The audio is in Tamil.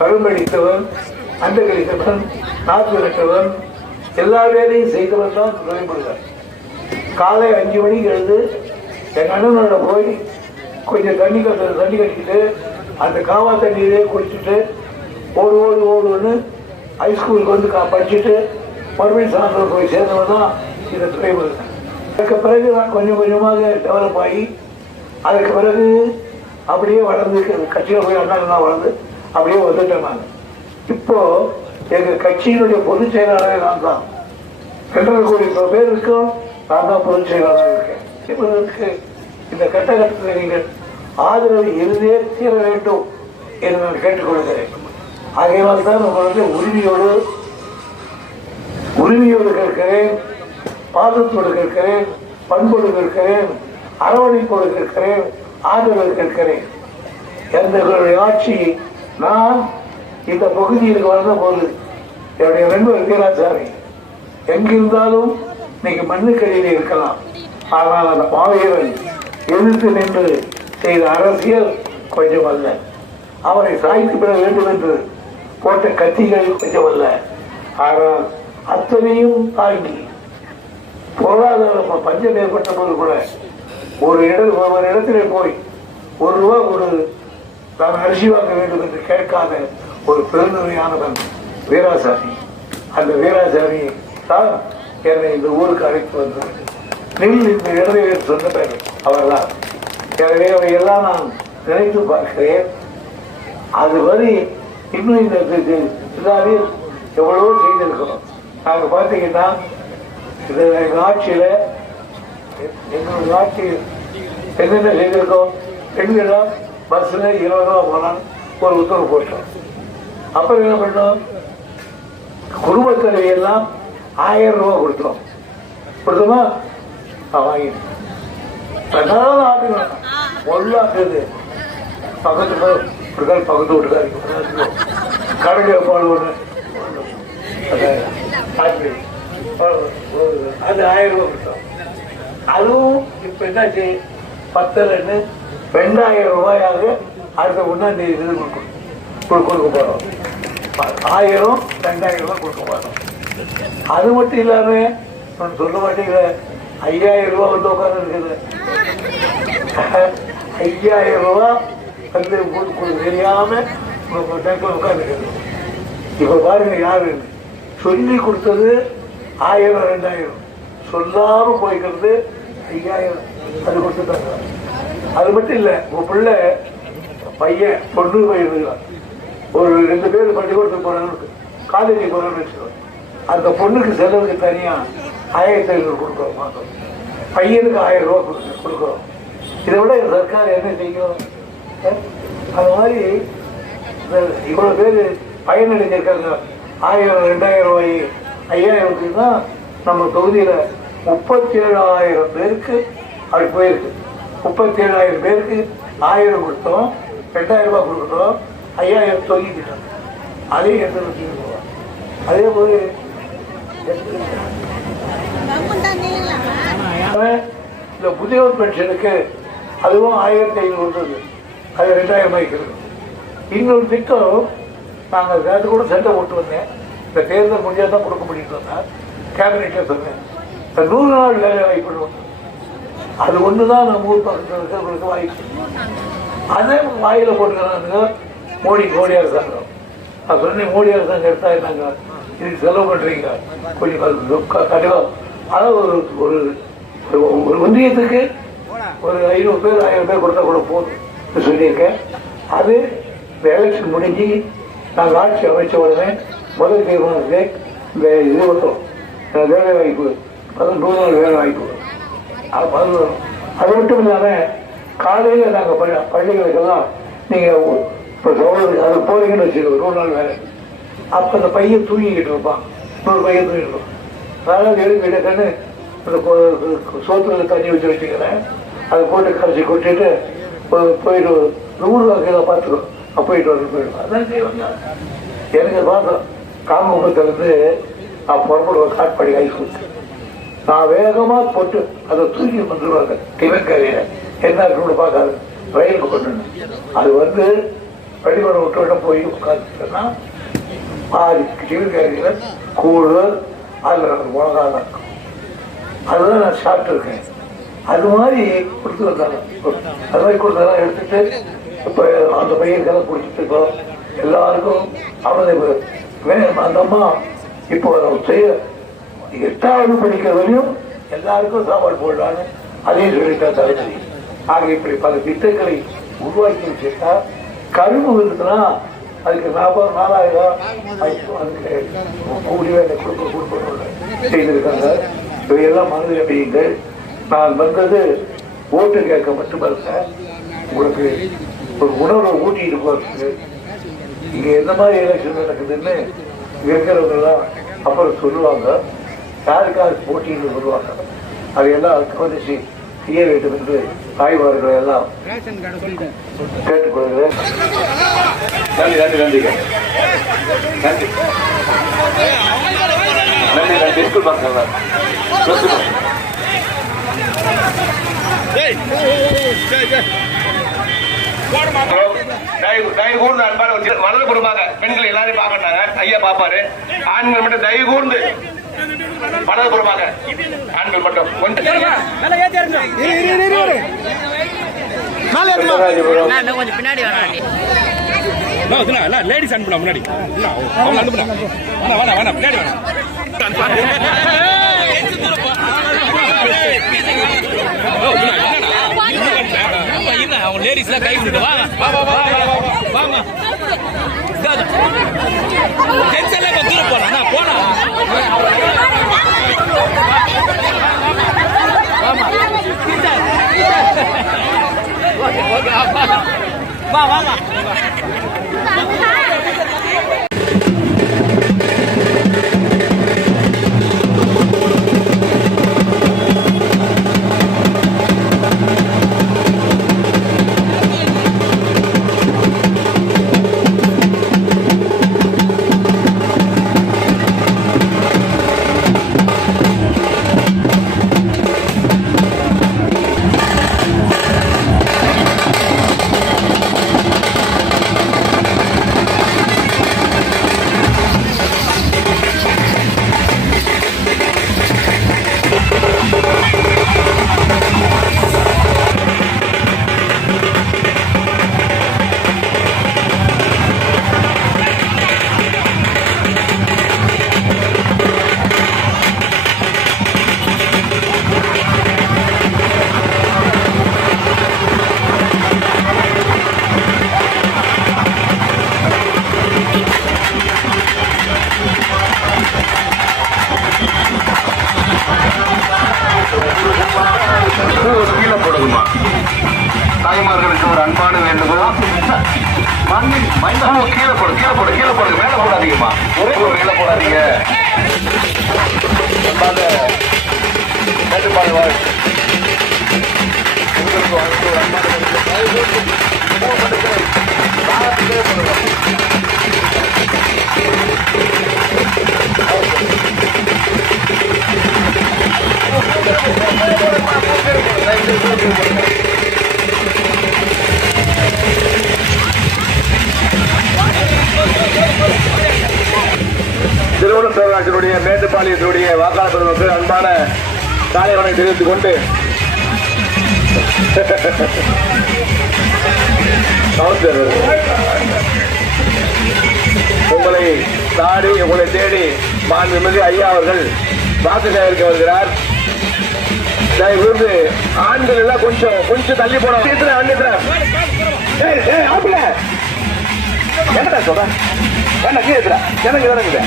பரும்படித்தவன், அந்த கழித்தவன், நாற்று நட்டவன், எல்லா வேலையும் செய்தவன் தான் துரைமுருகன். காலை 5 மணிக்கு எழுந்து என் அண்ணனோட போய் கொஞ்சம் தண்ணி கட்டிக்கிட்டு அந்த காவா தண்ணியிலே குடிச்சிட்டு ஓடுன்னு ஹைஸ்கூலுக்கு வந்து படிச்சுட்டு மறுபடியும் சாயந்தரம் போய் சேர்ந்தவன் தான் இந்த துரைமுருகன். அதுக்கு பிறகு நான் கொஞ்சம் கொஞ்சமாக டெவலப் ஆகி அதுக்கு பிறகு அப்படியே வளர்ந்து கட்சியில் போய் அண்ணா வளர்ந்து அப்படியே வந்துட்டேன். நான் இப்போ எங்கள் கட்சியினுடைய பொதுச் செயலாளரே நான் தான். 2.5 கோடி பேர் இருக்கோம், நான் தான் பொதுச் செயலாளர் இருக்கேன். இவர்களுக்கு இந்த கட்டத்தில் நீங்கள் ஆதரவு இருந்தே தீர வேண்டும் என்று நான் கேட்டுக்கொள்கிறேன். ஆகையினால் தான் உங்களுடைய உரிமையோடு கேட்கிறேன், பாதத்தோடு கேட்கிறேன், பண்போடு கேட்கிறேன், அரவணைப்போடு கேட்கிறேன், ஆதரவு கேட்கிறேன். எங்களுடைய ஆட்சி நான் இந்த பகுதியில் வளர்ந்த போது என்னுடைய நண்பர் வீராசாமி எங்கிருந்தாலும் இன்னைக்கு மண்ணுக்கடியில் இருக்கலாம். ஆனால் அந்த மாவீரன் எதிர்த்து நின்று செய்த அரசியல் கொஞ்சம் அல்ல. அவரை சாய்த்து பெற வேண்டும் என்று போட்ட கத்திகள் கொஞ்சம் அல்ல. ஆனால் அத்தனையும் தாங்கி பொருளாதார பஞ்சம் ஏற்பட்ட போது கூட ஒரு இடத்திலே போய் ₹1 நான் அரிசி வாங்க வேண்டும் என்று கேட்காத ஒரு பெருநிலையானவன் வீராசாமி. அந்த வீராசாமி தான் என்னை இந்த ஊருக்கு அழைத்து வந்தார். நெல் இந்த இடத்தை சொன்ன பேர் அவர் தான். எனவே அவையெல்லாம் நான் நினைத்து பார்க்கிறேன். அது வரை இன்னும் இந்த இதாவில் எவ்வளவோ செய்திருக்கிறோம். நாங்கள் பார்த்தீங்கன்னா எங்கள் ஆட்சியில் எங்களுடைய ஆட்சியில் என்னென்ன செய்திருக்கோம். பெண்கள்லாம் பஸ்ஸில் 20 ரூபா போனால் ஒரு உத்தரவு போட்டோம். அப்புறம் என்ன பண்ணோம், குடும்ப தலைவியெல்லாம் 1000 ரூபா கொடுத்தோமா வாங்கிட்டு ஆட்டுங்க ஒல்லாக்குது. பக்கத்து வீட்டுக்காரி கடைக்கு பால் ஒன்று அது 1000 ரூபா கொடுத்தோம். அதுவும் இப்ப என்னாச்சு, 10 2000 ரூபாயாக அடுத்த 1ஆம் தேதி கொடுக்க போறோம். 1000 2000 ரூபாய் கொடுக்க போறோம். அது மட்டும் இல்லாம நான் சொல்ல மாட்டேங்கிற 5000 ரூபாய் வந்து உட்கார்ந்து இருக்குது. 5000 ரூபாய் வந்து தெரியாம உட்கார்ந்து. இப்ப பாருங்க, யாரு சொல்லி கொடுத்தது 1000 2000, சொல்லாம போய்க்கிறது 5000 அது கொடுத்துட்டாங்க. அது மட்டும் இல்ல, உங்க பிள்ளை பையன் பொண்ணு போயிருக்கலாம், ஒரு 2 பேர் பள்ளிக்கூடத்துக்கு போறாங்க, காலேஜுக்கு போறான்னு வச்சுக்கோ, அந்த பொண்ணுக்கு செலவுக்கு தனியா 1500 கொடுக்குறோம் மாதம். பையனுக்கு 1000 ரூபாய் கொடுக்குறோம். இதை விட சர்க்கார் என்ன செய்யும்? அந்த மாதிரி இவ்வளவு பேர் பயனடைஞ்சிருக்காங்க. 1000 2000 ரூபாய் 5000 தான் நம்ம தொகுதியில 37,000 பேருக்கு அப்படி போயிருக்கு. 37,000 பேருக்கு 1000 கொடுத்தோம், 2000 ரூபாய் கொடுக்குறோம், 5000 தொங்கிக்கிட்டோம். அதையும் எடுத்து வச்சுருக்கோம். அதே போது இந்த முதியோர் பென்ஷனுக்கு அதுவும் 1500 வந்தது, அது 2000 ரூபாய்க்கு. இன்னொரு திட்டம் நாங்கள் அது கூட சண்டை போட்டு வந்தேன். இந்த தேர்தல் முடிஞ்சால் தான் கொடுக்க முடியும் சொன்னேன், கேபினெட்ல சொன்னேன். இந்த 100 நாள் வேலை வாய்ப்பு, அது ஒன்று தான் நம்ம ஊர் பக்கத்தில் இருக்கிறவங்களுக்கு வாய்ப்பு. அதே வாயில போட்டுக்கிறாங்க மோடி அரசாங்கம். நான் சொன்னேன், மோடி அரசாங்கம் எடுத்தா என்னங்க இதுக்கு செலவு பண்றீங்க, கொஞ்சம் கண்டிப்பா. அதாவது ஒரு ஒன்றியத்துக்கு ஒரு 500 பேர் 1000 பேர் கொடுத்தா கூட போதும் சொல்லியிருக்கேன். அது இந்த எலெக்ஷன் முடிஞ்சு நாங்கள் ஆட்சி அமைச்ச உடனே முதல் தீர்மானத்திலே இந்த இது வரும், வேலை வாய்ப்பு 100 நாள் வேலை வாய்ப்பு அது. அது மட்டும் இல்லாமல் காலையில் நாங்கள் பள்ளிகளுக்கெல்லாம் நீங்கள் இப்போ அது போறீங்கன்னு வச்சுக்கோங்க, 100 நாள் வேலை. அப்போ அந்த பையன் தூங்கிக்கிட்டு இருப்பான், 100 பையன் தூங்கிட்டு இருப்பான். அதனால் எழுப்பிட்ட கண்ணு அந்த சோத்துல தண்ணி வச்சுக்கிறேன், அதை போட்டு கரைச்சி கொட்டிட்டு போயிட்டு 100 ரூபாய்க்கு பார்த்துக்கோ போயிட்டு போயிடுவோம். அதான் செய்வாங்க. எனக்கு பார்த்தோம் காமகுப்பத்திலிருந்து நான் புறப்படுவேன் காட்பாடி ஹைஸ்கூல். நான் வேகமாக போட்டு அதை தூக்கி வந்துடுவாங்க டிஃபன் கேரியரை, என்ன இருக்குன்னு பார்க்காது ரயிலுக்கு கொண்டு. அது வந்து பள்ளிக்கூடம் விட்டு போய் உட்காந்துட்டேன்னா பாதி சிவகாரியில் கூழ் அதில் மிளகா தான் இருக்கும். அதுதான் நான் சாப்பிட்டுருக்கேன். அது மாதிரி கொடுத்து வந்தாங்க. அது மாதிரி கொடுத்ததெல்லாம் எடுத்துட்டு இப்போ அந்த பையனுக்கெல்லாம் குடிச்சிட்டு இருக்கோம். எல்லாருக்கும் அந்த அம்மா இப்போ செய்ய 8வது படிக்கிற வரையும் எல்லாருக்கும் சாப்பாடு போடலான்னு அதையும் சொல்லிட்டா தளபதி. ஆக இப்படி பல திட்டங்களை உருவாக்கி வச்சுட்டா கரும்பு இருக்குன்னா அதுக்கு 40,000 அதுக்கு கூடிய கொடுக்கணும் செய்திருக்காங்க. இவையெல்லாம் மனதில் வையுங்கள். நான் வந்தது ஓட்டு கேட்க மட்டுமல்ல, உங்களுக்கு ஒரு உணர்வை ஊட்டிட்டு போறதுக்கு. இங்க எந்த மாதிரி எலெக்ஷன் நடக்குதுன்னு இருக்கிறவங்கெல்லாம் அப்புறம் சொல்லுவாங்க, யாருக்காக போட்டின்னு சொல்லுவாங்க. அதையெல்லாம் கவனிச்சு செய்ய வேண்டும் என்று ஆய்வாளர்களை எல்லாம் கேட்டுக்கொள்கிறேன். நன்றி நன்றி நன்றிங்க நன்றி நன்றி நன்றி. ஸ்கூல் பார்க்க வலதுபுறமாக பெண்கள் எல்லாரையும் பார்க்கட்டாங்க. ஐயா பாப்பாரு. ஆண்கள் மட்டும் தயவு கூர்ந்து வலதுபுறமாக ஆண்கள் மட்டும் கொஞ்சம் பின்னாடி லேடிஸ் அனுப்பினா முன்னாடி பின்னாடி லேடிஸ் கை விட்டு வாங்க தூரம் போனா போனா வாங்க கீழே போடுங்கம்மா. தாய்மார்களுக்கு ஒரு அன்பான வேண்டுகோள். கீழே போடுங்க. மேல போடாதீங்கம்மா. ஒரே ஒரு மேல போடாதீங்க. திருவள்ளூர் பேரூராட்சியினுடைய மேட்டுப்பாளையத்தினுடைய வாக்காளர் பெருமக்கள் அன்பான காலை வணக்கம் தெரிவித்துக் கொண்டு உங்களை தேடி மாண்புமிகு ஐயா அவர்கள் வாக்கு சேகரிக்க வருகிறார். ஆண்கள் எல்லாம் கொஞ்சம் தள்ளி போன என்ன சொல்றேன் என்ன கீழே எனக்கு